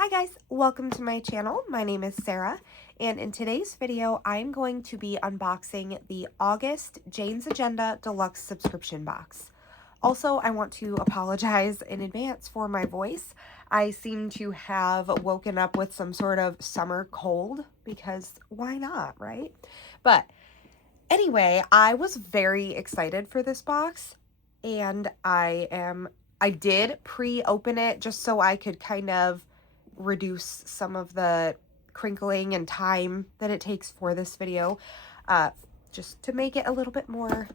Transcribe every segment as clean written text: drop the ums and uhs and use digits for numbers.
Hi guys, welcome to my channel. My name is Sarah, and in today's video, I'm going to be unboxing the August Jane's Agenda Deluxe subscription box. Also, I want to apologize in advance for my voice. I seem to have woken up with some sort of summer cold because why not, right? But anyway, I was very excited for this box, and I did pre-open it just so I could kind of reduce some of the crinkling and time that it takes for this video, just to make it a little bit more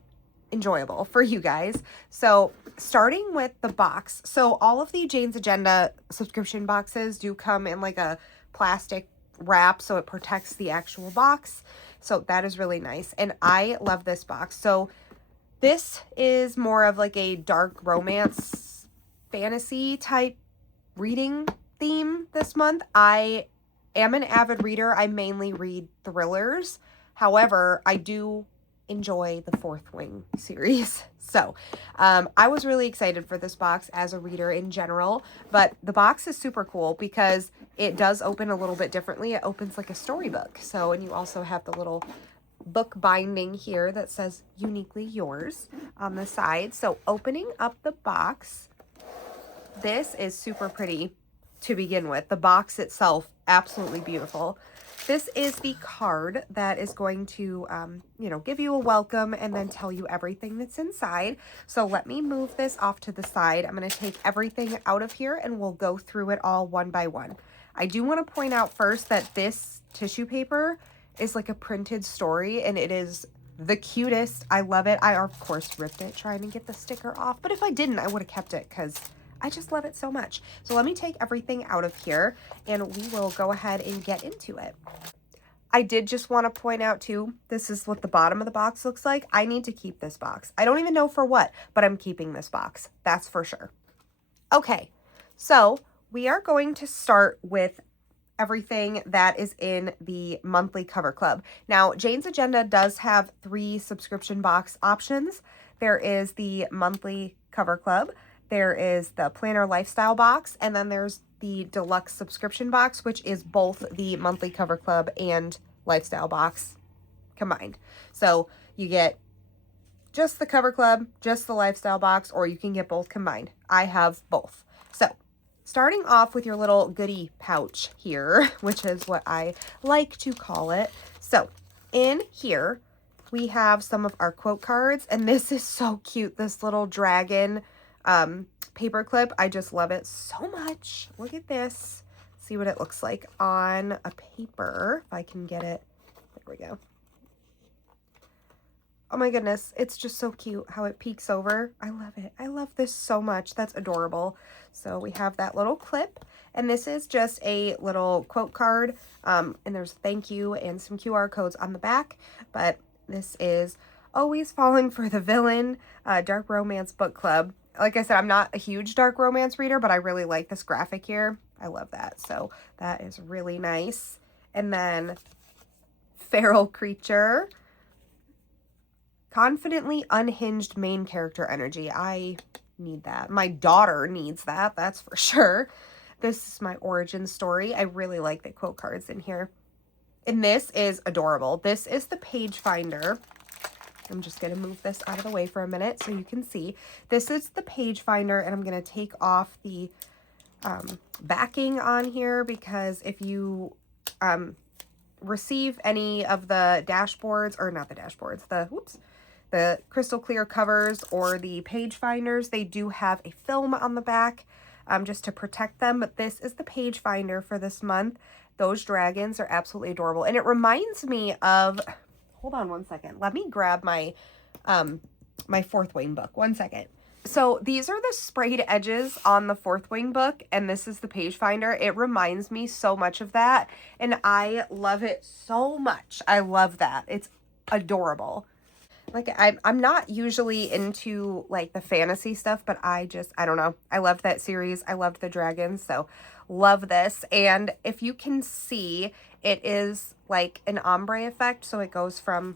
enjoyable for you guys. So starting with the box, so all of the Jane's Agenda subscription boxes do come in like a plastic wrap so it protects the actual box. So that is really nice, and I love this box. So this is more of like a dark romance fantasy type reading theme this month. I am an avid reader. I mainly read thrillers. However, I do enjoy the Fourth Wing series. So I was really excited for this box as a reader in general, but the box is super cool because it does open a little bit differently. It opens like a storybook. So, and you also have the little book binding here that says uniquely yours on the side. So opening up the box, this is super pretty to begin with. The box itself, absolutely beautiful. This is the card that is going to, give you a welcome and then tell you everything that's inside. So let me move this off to the side. I'm going to take everything out of here and we'll go through it all one by one. I do want to point out first that this tissue paper is like a printed story and it is the cutest. I love it. I, of course, ripped it trying to get the sticker off, but if I didn't, I would have kept it because I just love it so much. So let me take everything out of here and we will go ahead and get into it. I did just want to point out too, this is what the bottom of the box looks like. I need to keep this box. I don't even know for what, but I'm keeping this box. That's for sure. Okay, so we are going to start with everything that is in the monthly cover club. Now, Jane's Agenda does have 3 subscription box options. There is the monthly cover club, there is the planner lifestyle box, and then there's the deluxe subscription box, which is both the monthly cover club and lifestyle box combined. So you get just the cover club, just the lifestyle box, or you can get both combined. I have both. So starting off with your little goodie pouch here, which is what I like to call it. So in here, we have some of our quote cards, and this is so cute. This little dragon paper clip. I just love it so much. Look at this. See what it looks like on a paper. If I can get it. There we go. Oh my goodness, it's just so cute how it peeks over. I love it. I love this so much. That's adorable. So we have that little clip, and this is just a little quote card, and there's thank you and some QR codes on the back, but this is Always Falling for the Villain, Dark Romance Book Club. Like I said, I'm not a huge dark romance reader, but I really like this graphic here. I love that. So that is really nice. And then Feral Creature. Confidently unhinged main character energy. I need that. My daughter needs that, that's for sure. This is my origin story. I really like the quote cards in here. And this is adorable. This is the page finder. I'm just going to move this out of the way for a minute so you can see. This is the page finder, and I'm going to take off the backing on here because if you receive any of the dashboards, or not the dashboards, the crystal clear covers or the page finders, they do have a film on the back just to protect them. But this is the page finder for this month. Those dragons are absolutely adorable. And it reminds me of, hold on one second. Let me grab my, my Fourth Wing book. One second. So these are the sprayed edges on the Fourth Wing book, and this is the page finder. It reminds me so much of that, and I love it so much. I love that. It's adorable. Like, I'm not usually into, like, the fantasy stuff, but I don't know. I loved that series. I loved the dragons, so love this. And if you can see, it is, like, an ombre effect, so it goes from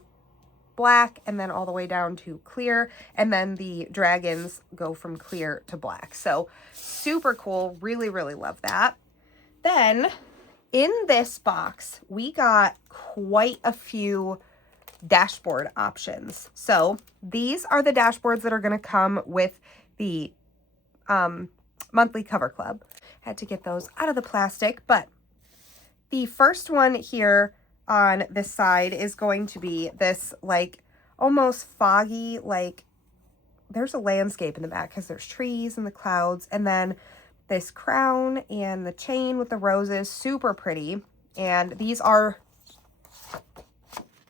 black and then all the way down to clear, and then the dragons go from clear to black. So super cool. Really, really love that. then in this box, we got quite a few dashboard options. So these are the dashboards that are going to come with the monthly cover club. Had to get those out of the plastic, but the first one here on this side is going to be this like almost foggy, like there's a landscape in the back because there's trees and the clouds, and then this crown and the chain with the roses, super pretty. And these are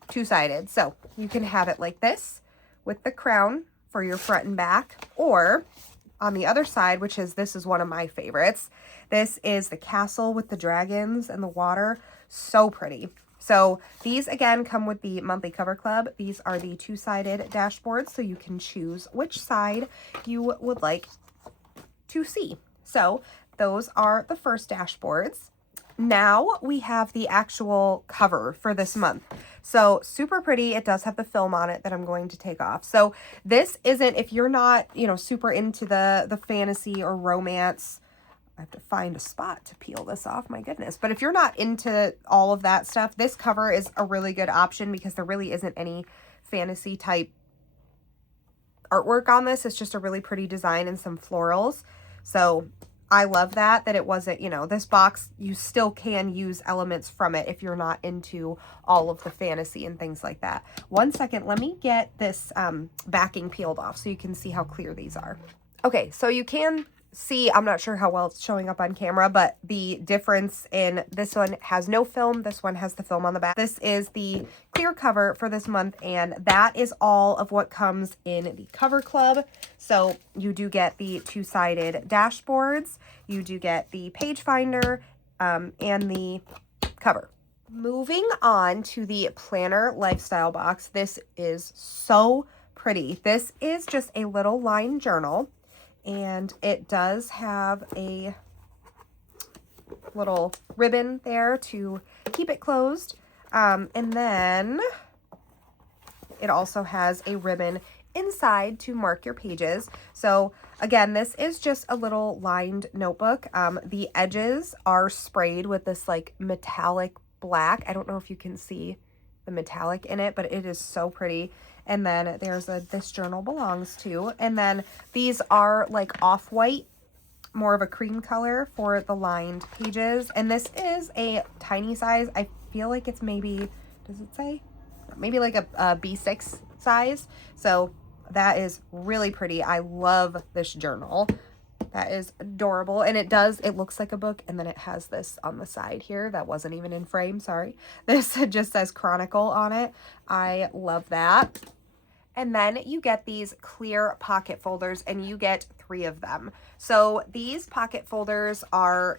two-sided, so you can have it like this with the crown for your front and back, or on the other side, which is, this is one of my favorites. This is the castle with the dragons and the water. So pretty. So these again come with the monthly cover club. These are the two-sided dashboards, so you can choose which side you would like to see. So those are the first dashboards. Now we have the actual cover for this month. So super pretty. It does have the film on it that I'm going to take off. So this isn't, if you're not, you know, super into the fantasy or romance, I have to find a spot to peel this off, my goodness. But if you're not into all of that stuff, this cover is a really good option because there really isn't any fantasy type artwork on this. It's just a really pretty design and some florals. So I love that it wasn't, you know, this box, you still can use elements from it if you're not into all of the fantasy and things like that. One second, let me get this backing peeled off so you can see how clear these are. Okay, so you can see, I'm not sure how well it's showing up on camera, but the difference in this one has no film, this one has the film on the back. This is the clear cover for this month, and that is all of what comes in the cover club. So you do get the two-sided dashboards, you do get the page finder, and the cover. Moving on to the planner lifestyle box. This is so pretty. This is just a little lined journal, and it does have a little ribbon there to keep it closed. And then it also has a ribbon inside to mark your pages. So again, this is just a little lined notebook. The edges are sprayed with this like metallic black. I don't know if you can see the metallic in it, but it is so pretty. And then there's a This Journal Belongs To. And then these are like off-white, more of a cream color for the lined pages. And this is a tiny size. I feel like it's maybe, does it say? Maybe like a B6 size. So that is really pretty. I love this journal. That is adorable. And it looks like a book. And then it has this on the side here. That wasn't even in frame, sorry. This just says Chronicle on it. I love that. And then you get these clear pocket folders, and you get 3 of them. So these pocket folders are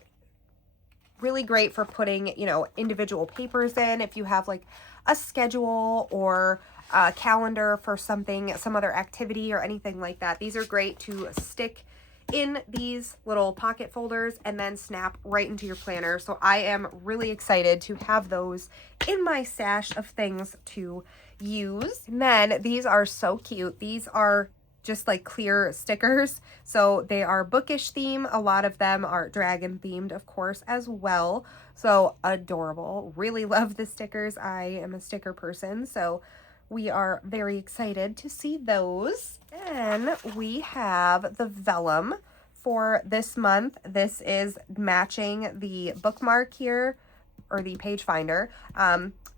really great for putting, you know, individual papers in. If you have like a schedule or a calendar for something, some other activity or anything like that. These are great to stick in these little pocket folders and then snap right into your planner. So I am really excited to have those in my stash of things to use. And then these are so cute. These are just like clear stickers. So they are bookish theme. A lot of them are dragon themed, of course, as well. So adorable. Really love the stickers. I am a sticker person. So we are very excited to see those. And we have the vellum for this month. This is matching the bookmark here, or the page finder.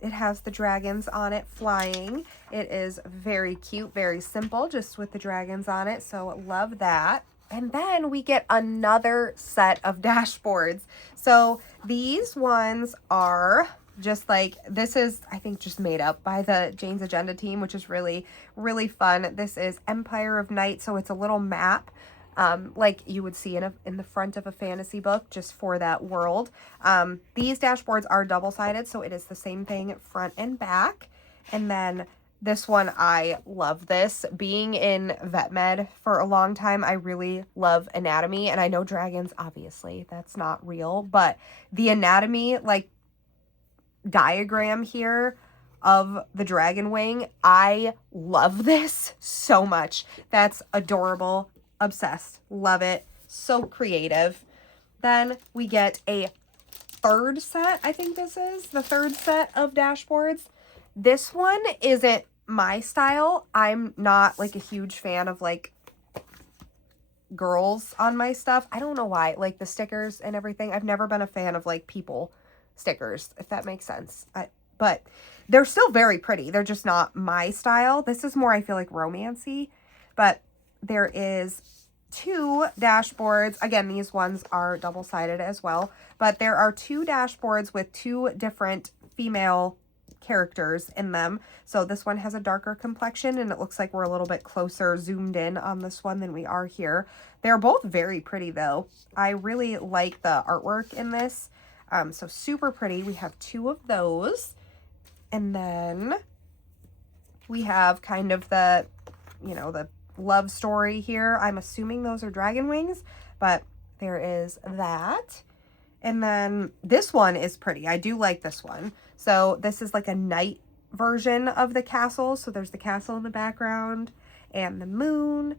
It has the dragons on it flying. It is very cute, very simple, just with the dragons on it. So love that. And then we get another set of dashboards. So these ones are just like, this is, I think, just made up by the Jane's Agenda team, which is really, really fun. This is Empire of Night. So it's a little map, like you would see in the front of a fantasy book, just for that world. These dashboards are double-sided, so it is the same thing front and back. And then this one, I love this. Being in vet med for a long time, I really love anatomy. And I know dragons, obviously, that's not real, but the anatomy, like, diagram here of the dragon wing, I love this so much. That's adorable. Obsessed. Love it. So creative. Then we get a third set, I think this is the third set of dashboards. This one isn't my style. I'm not like a huge fan of like girls on my stuff. I don't know why, like the stickers and everything. I've never been a fan of like people stickers, if that makes sense. But they're still very pretty. They're just not my style. This is more, I feel like, romancy. But there is 2 dashboards. Again, these ones are double-sided as well. But there are 2 dashboards with 2 different female characters in them. So this one has a darker complexion, and it looks like we're a little bit closer zoomed in on this one than we are here. They're both very pretty though. I really like the artwork in this. So super pretty. We have 2 of those. And then we have kind of the, you know, the love story here. I'm assuming those are dragon wings, but there is that. And then this one is pretty. I do like this one. So this is like a night version of the castle. So there's the castle in the background and the moon,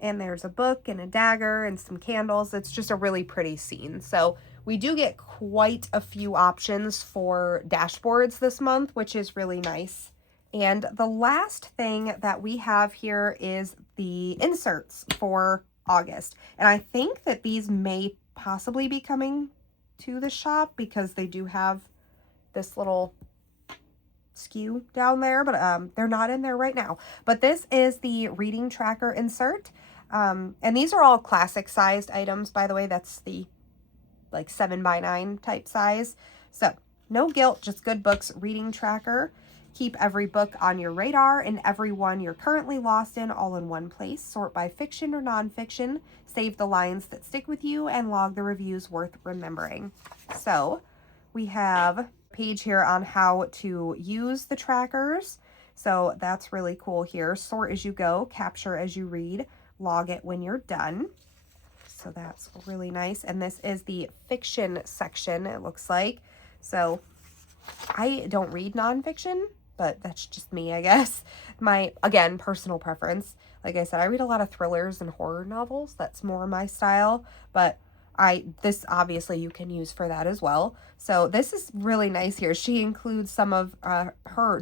and there's a book and a dagger and some candles. It's just a really pretty scene. So we do get quite a few options for dashboards this month, which is really nice. And the last thing that we have here is the inserts for August. And I think that these may possibly be coming to the shop because they do have this little SKU down there, but they're not in there right now. But this is the reading tracker insert. And these are all classic sized items, by the way. That's the like 7x9 type size. So no guilt, just good books reading tracker. Keep every book on your radar and every one you're currently lost in all in one place. Sort by fiction or nonfiction. Save the lines that stick with you and log the reviews worth remembering. So we have a page here on how to use the trackers. So that's really cool here. Sort as you go, capture as you read, log it when you're done. So that's really nice. And this is the fiction section, it looks like. So I don't read nonfiction, but that's just me, I guess. My, again, personal preference. Like I said, I read a lot of thrillers and horror novels. That's more my style. But this obviously you can use for that as well. So this is really nice here. She includes some of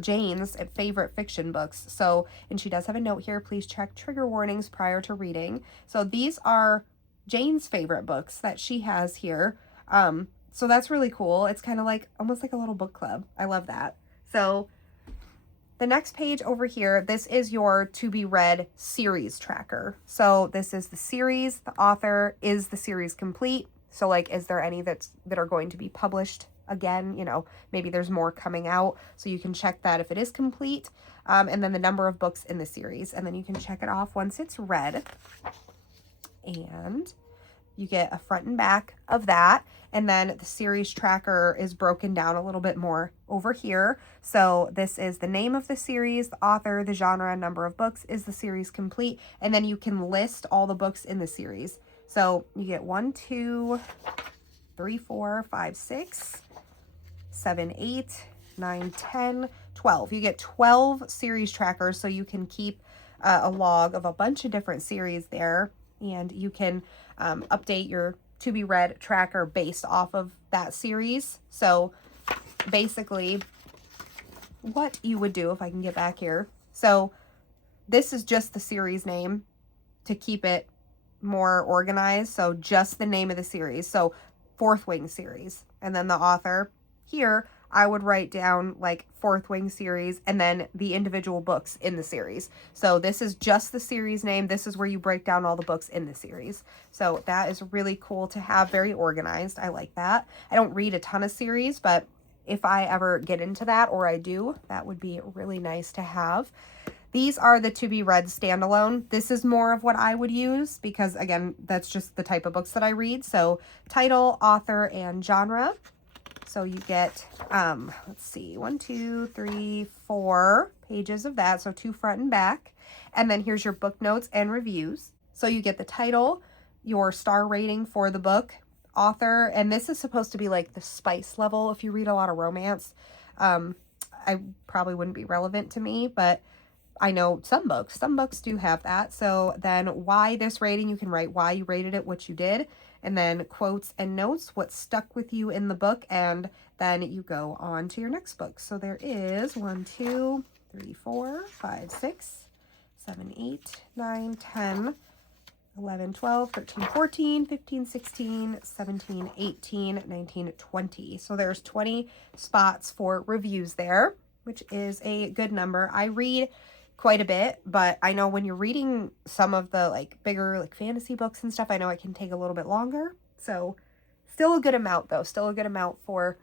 Jane's favorite fiction books. So, and she does have a note here. Please check trigger warnings prior to reading. So these are Jane's favorite books that she has here. So that's really cool. It's kind of like almost like a little book club. I love that. So the next page over here, this is your to be read series tracker. So this is the series, the author, is the series complete? So like, is there any that are going to be published again? You know, maybe there's more coming out. So you can check that if it is complete. And then the number of books in the series. And then you can check it off once it's read. And you get a front and back of that. And then the series tracker is broken down a little bit more over here. So this is the name of the series, the author, the genre, number of books, is the series complete. And then you can list all the books in the series. So you get 1, 2, 3, 4, 5, 6, 7, 8, 9, 10, 12. You get 12 series trackers. So you can keep a log of a bunch of different series there. And you can update your to be read tracker based off of that series. So basically what you would do, if I can get back here. So this is just the series name to keep it more organized. So just the name of the series. So Fourth Wing series. And then the author here, I would write down like Fourth Wing series and then the individual books in the series. So this is just the series name. This is where you break down all the books in the series. So that is really cool to have, very organized. I like that. I don't read a ton of series, but if I ever get into that, or I do, that would be really nice to have. These are the to be read standalone. This is more of what I would use because, again, that's just the type of books that I read. So title, author, and genre. So you get, let's see, 1, 2, 3, 4 pages of that. So 2 front and back. And then here's your book notes and reviews. So you get the title, your star rating for the book, author, and this is supposed to be like the spice level. If you read a lot of romance, I probably wouldn't be relevant to me, but I know some books do have that. So then why this rating, you can write why you rated it, what you did. and then quotes and notes, what stuck with you in the book, and then you go on to your next book. So there is 1, 2, 3, 4, 5, 6, 7, 8, 9, 10, 11, 12, 13, 14, 15, 16, 17, 18, 19, 20. So there's 20 spots for reviews there, which is a good number. I read quite a bit, but I know when you're reading some of the like bigger like fantasy books and stuff, I know it can take a little bit longer. So still a good amount though, still a good amount for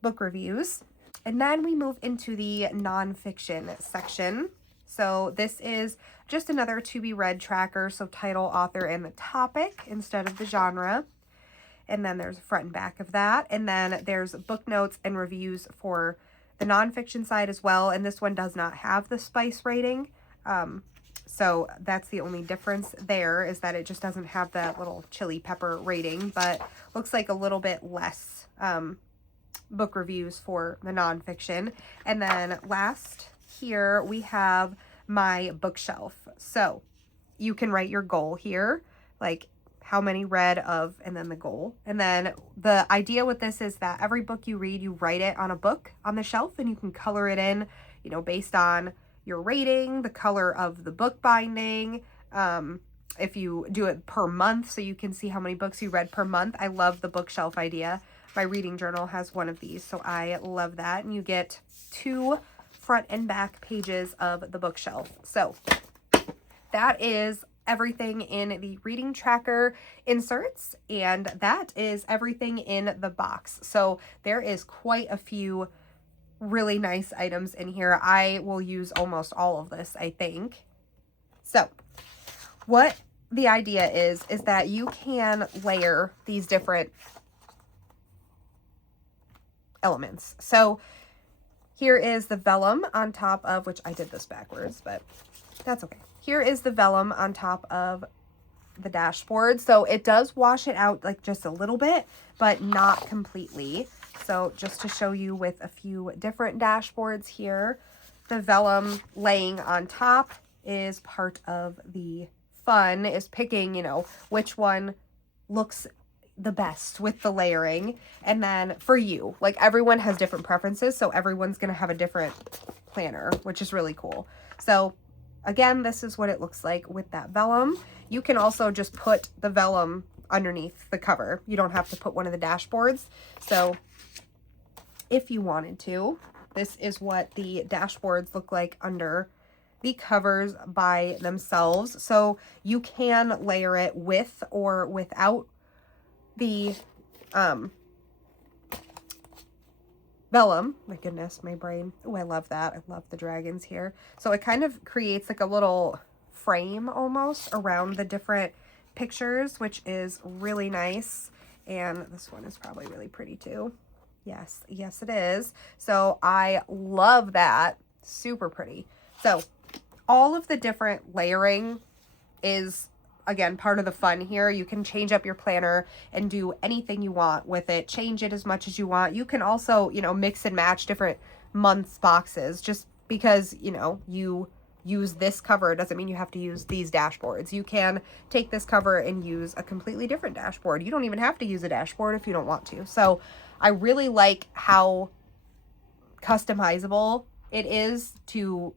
book reviews. And then we move into the nonfiction section. So this is just another to be read tracker. So title, author, and the topic instead of the genre. And then there's a front and back of that. And then there's book notes and reviews for the nonfiction side as well. And this one does not have the spice rating. So that's the only difference there, is that it just doesn't have that little chili pepper rating, but looks like a little bit less book reviews for the nonfiction. And then last here we have my bookshelf. So you can write your goal here, like how many read of, and then the goal. And then the idea with this is that every book you read, you write it on a book on the shelf, and you can color it in, you know, based on your rating, the color of the book binding. If you do it per month, so you can see how many books you read per month. I love the bookshelf idea. My reading journal has one of these, so I love that. And you get 2 front and back pages of the bookshelf. So that is everything in the reading tracker inserts, and that is everything in the box. So there is quite a few really nice items in here. I will use almost all of this, I think. So what the idea is that you can layer these different elements. So here is the vellum on top of, which I did this backwards, but that's okay. Here is the vellum on top of the dashboard. So it does wash it out like just a little bit, but not completely. So just to show you with a few different dashboards here, the vellum laying on top is part of the fun, is picking, you know, which one looks the best with the layering. And then for you, like everyone has different preferences, so everyone's going to have a different planner, which is really cool. So again, this is what it looks like with that vellum. You can also just put the vellum underneath the cover. You don't have to put one of the dashboards. So if you wanted to, this is what the dashboards look like under the covers by themselves. So you can layer it with or without the vellum. My goodness, my brain. Oh, I love that. I love the dragons here. So it kind of creates like a little frame almost around the different pictures, which is really nice. And this one is probably really pretty too. Yes, yes it is. So I love that. Super pretty. So all of the different layering is, again, part of the fun here. You can change up your planner and do anything you want with it. Change it as much as you want. You can also, you know, mix and match different months boxes. Just because, you know, you use this cover doesn't mean you have to use these dashboards. You can take this cover and use a completely different dashboard. You don't even have to use a dashboard if you don't want to. So I really like how customizable it is to,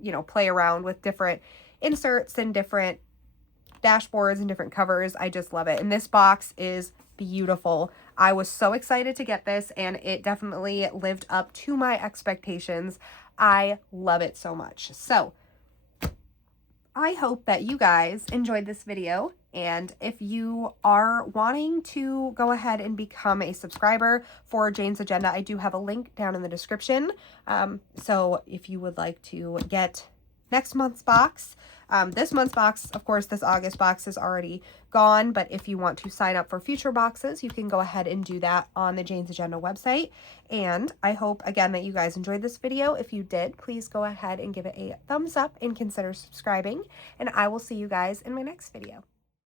you know, play around with different inserts and different dashboards and different covers. I just love it. And this box is beautiful. I was so excited to get this, and it definitely lived up to my expectations. I love it so much. So I hope that you guys enjoyed this video. And if you are wanting to go ahead and become a subscriber for Jane's Agenda, I do have a link down in the description. So if you would like to get next month's box, this month's box, of course, this August box is already gone, but if you want to sign up for future boxes, you can go ahead and do that on the Jane's Agenda website. And I hope, again, that you guys enjoyed this video. If you did, please go ahead and give it a thumbs up and consider subscribing, and I will see you guys in my next video.